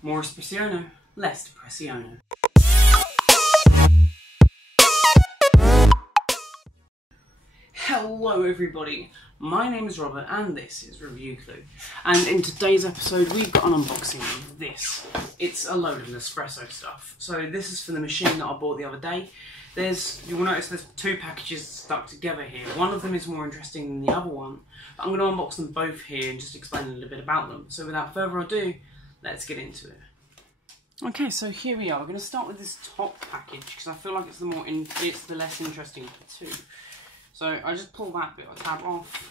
More espresso, less depressiono. Hello everybody, my name is Robert and this is Review Clue. And in today's episode we've got an unboxing of this. It's a load of Nespresso stuff. So this is for the machine that I bought the other day. You will notice there's two packages stuck together here. One of them is more interesting than the other one. But I'm going to unbox them both here and just explain a little bit about them. So without further ado, let's get into it. Okay, so here we are. We're going to start with this top package because I feel like it's the less interesting of the two. So I just pull that bit of tab off.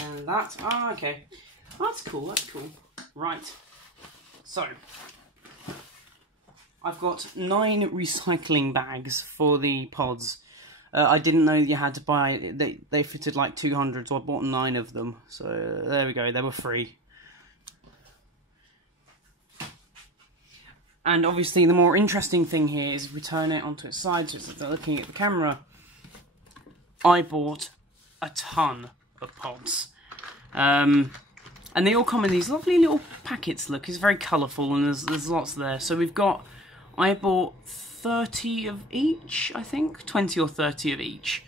And that, okay. That's cool, that's cool. Right. So I've got 9 recycling bags for the pods. I didn't know you had to buy, they fitted like 200, so I bought 9 of them. So there we go, they were free. And obviously the more interesting thing here is if we turn it onto its side, so it's looking at the camera, I bought a ton of pods. And they all come in these lovely little packets, look, it's very colourful and there's lots there. So I bought 30 of each, I think, 20 or 30 of each.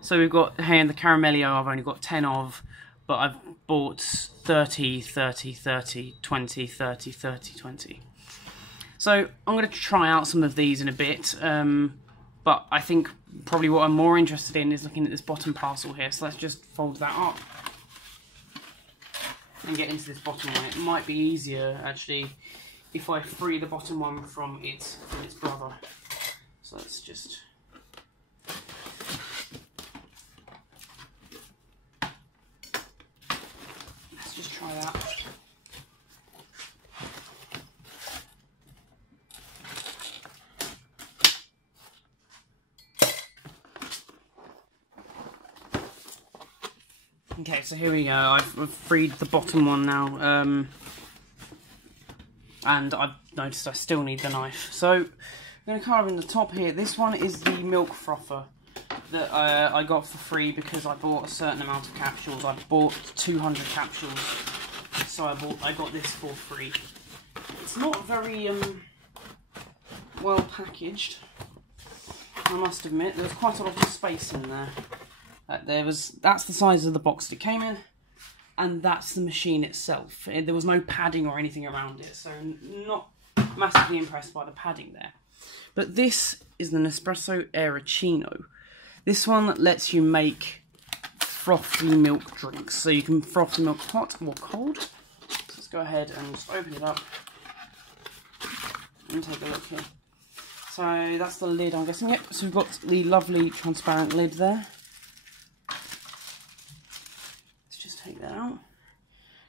So we've got, hey, and the Caramelio I've only got 10 of, but I've bought 30, 30, 30, 20, 30, 30, 20. So I'm going to try out some of these in a bit, but I think probably what I'm more interested in is looking at this bottom parcel here. So let's just fold that up and get into this bottom one. It might be easier actually if I free the bottom one from its brother. So let's just try that. Okay, so here we go. I've freed the bottom one now, and I've noticed I still need the knife. So I'm going to carve in the top here. This one is the milk frother that I got for free because I bought a certain amount of capsules. I bought 200 capsules, so I got this for free. It's not very well packaged, I must admit. There's quite a lot of space in there. That's the size of the box that it came in, and that's the machine itself. There was no padding or anything around it, so not massively impressed by the padding there. But this is the Nespresso Aeroccino. This one lets you make frothy milk drinks, so you can froth the milk hot or cold. So let's go ahead and just open it up and take a look here. So that's the lid, I'm guessing. Yep. So we've got the lovely transparent lid there. Take that out.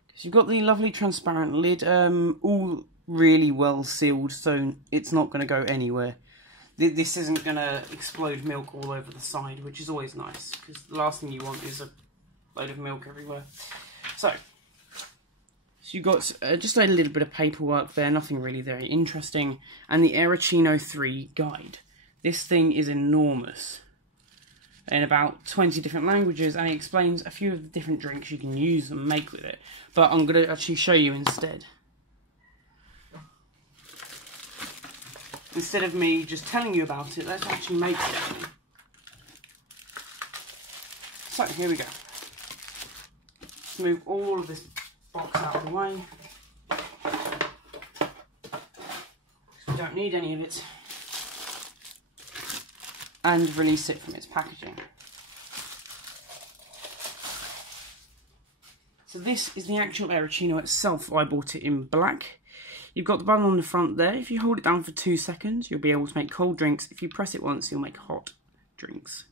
Because you've got the lovely transparent lid, all really well sealed, so it's not going to go anywhere. This isn't going to explode milk all over the side, which is always nice, because the last thing you want is a load of milk everywhere. So you've got just a little bit of paperwork there, nothing really very interesting, and the Aeroccino 3 guide. This thing is enormous, in about 20 different languages, and it explains a few of the different drinks you can use and make with it. But I'm going to actually show you instead. Instead of me just telling you about it, let's actually make it. So, here we go. Let's move all of this box out of the way. We don't need any of it. And release it from its packaging. So this is the actual Aeroccino itself. I bought it in black. You've got the button on the front there. If you hold it down for 2 seconds, you'll be able to make cold drinks. If you press it once, you'll make hot drinks.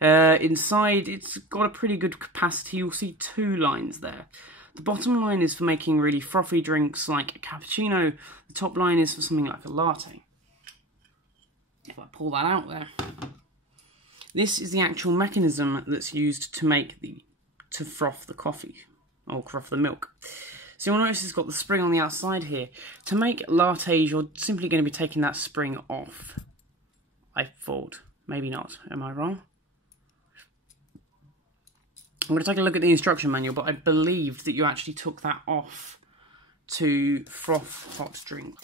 Inside, it's got a pretty good capacity. You'll see 2 lines there. The bottom line is for making really frothy drinks like a cappuccino. The top line is for something like a latte. If I pull that out there, this is the actual mechanism that's used to froth the coffee or froth the milk. So you'll notice it's got the spring on the outside here. To make lattes, you're simply going to be taking that spring off. I thought, maybe not. Am I wrong? I'm going to take a look at the instruction manual, but I believed that you actually took that off to froth hot drink.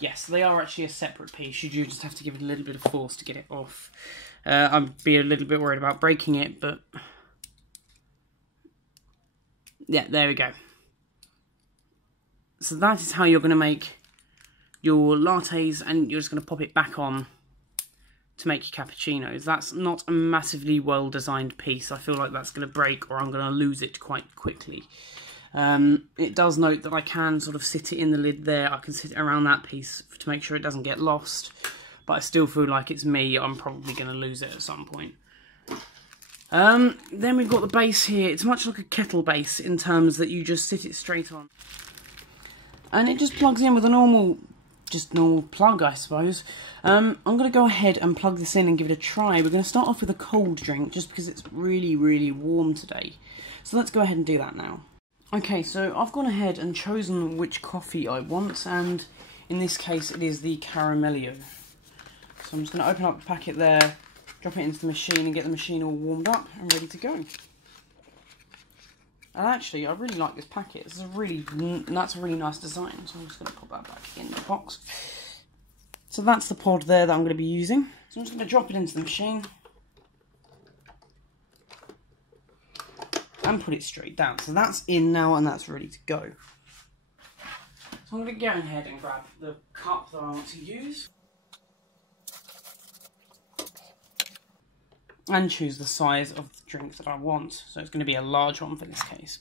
Yes, they are actually a separate piece. You do just have to give it a little bit of force to get it off. I'd be a little bit worried about breaking it, but yeah, there we go. So that is how you're going to make your lattes, and you're just going to pop it back on to make your cappuccinos. That's not a massively well designed piece. I feel like that's going to break, or I'm going to lose it quite quickly. It does note that I can sort of sit it in the lid there. I can sit it around that piece to make sure it doesn't get lost, but I still feel like it's me. I'm probably going to lose it at some point. Then we've got the base here. It's much like a kettle base in terms that you just sit it straight on, and it just plugs in with a normal plug, I suppose. I'm going to go ahead and plug this in and give it a try. We're going to start off with a cold drink just because it's really, really warm today. So let's go ahead and do that now. Okay, so I've gone ahead and chosen which coffee I want, and in this case it is the Caramello. So I'm just going to open up the packet there, drop it into the machine and get the machine all warmed up and ready to go. And actually, I really like this packet. That's a really nice design. So I'm just going to put that back in the box. So that's the pod there that I'm going to be using. So I'm just going to drop it into the machine and put it straight down. So that's in now and that's ready to go. So I'm going to go ahead and grab the cup that I want to use and choose the size of the drink that I want. So it's going to be a large one for this case.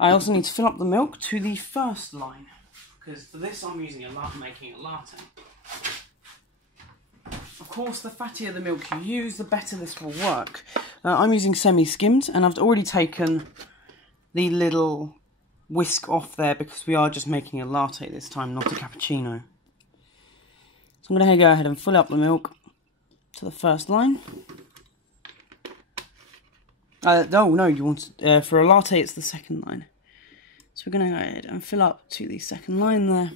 I also need to fill up the milk to the first line, because for this I'm making a latte. Of course, the fattier the milk you use, the better this will work. I'm using semi-skimmed, and I've already taken the little whisk off there because we are just making a latte this time, not a cappuccino. So I'm going to go ahead and fill up the milk to the first line. No, you want for a latte it's the second line. So we're going to go ahead and fill up to the second line there.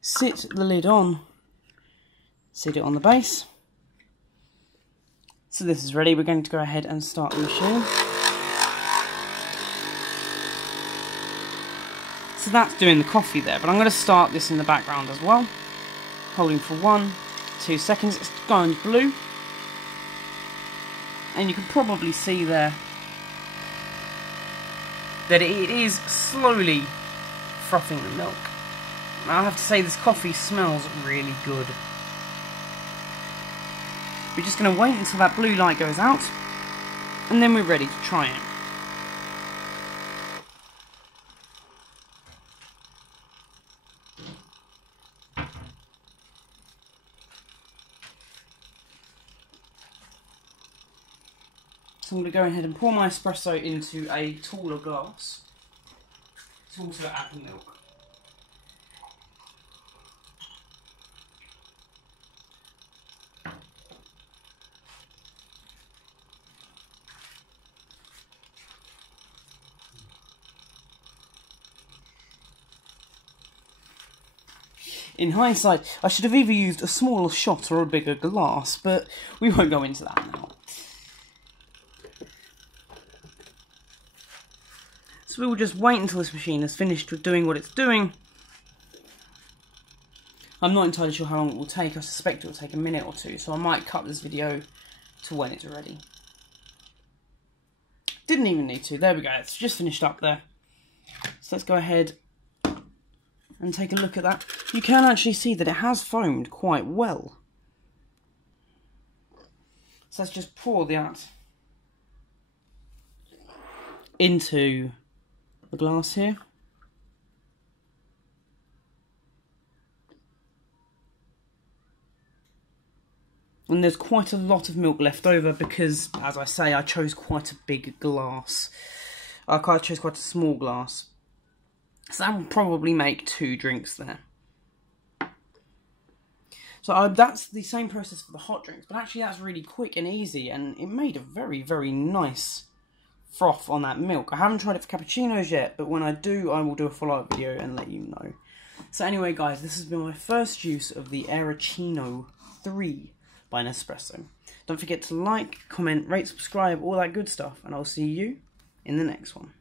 Sit the lid on. Sit it on the base. So this is ready. We're going to go ahead and start the machine. So that's doing the coffee there, but I'm going to start this in the background as well. Holding for 1, 2 seconds. It's going blue. And you can probably see there that it is slowly frothing the milk. I have to say this coffee smells really good. We're just going to wait until that blue light goes out, and then we're ready to try it. So I'm going to go ahead and pour my espresso into a taller glass to also add the milk. In hindsight, I should have either used a smaller shot or a bigger glass, but we won't go into that now. So we will just wait until this machine is finished with doing what it's doing. I'm not entirely sure how long it will take. I suspect it will take a minute or two, so I might cut this video to when it's ready. Didn't even need to. There we go. It's just finished up there. So let's go ahead and take a look at that. You can actually see that it has foamed quite well. So let's just pour that into the glass here. And there's quite a lot of milk left over because, as I say, I chose quite a big glass. I chose quite a small glass. So that will probably make 2 drinks there. So that's the same process for the hot drinks, but actually that's really quick and easy, and it made a very, very nice froth on that milk. I haven't tried it for cappuccinos yet, but when I do, I will do a follow-up video and let you know. So anyway, guys, this has been my first use of the Aeroccino 3 by Nespresso. Don't forget to like, comment, rate, subscribe, all that good stuff. And I'll see you in the next one.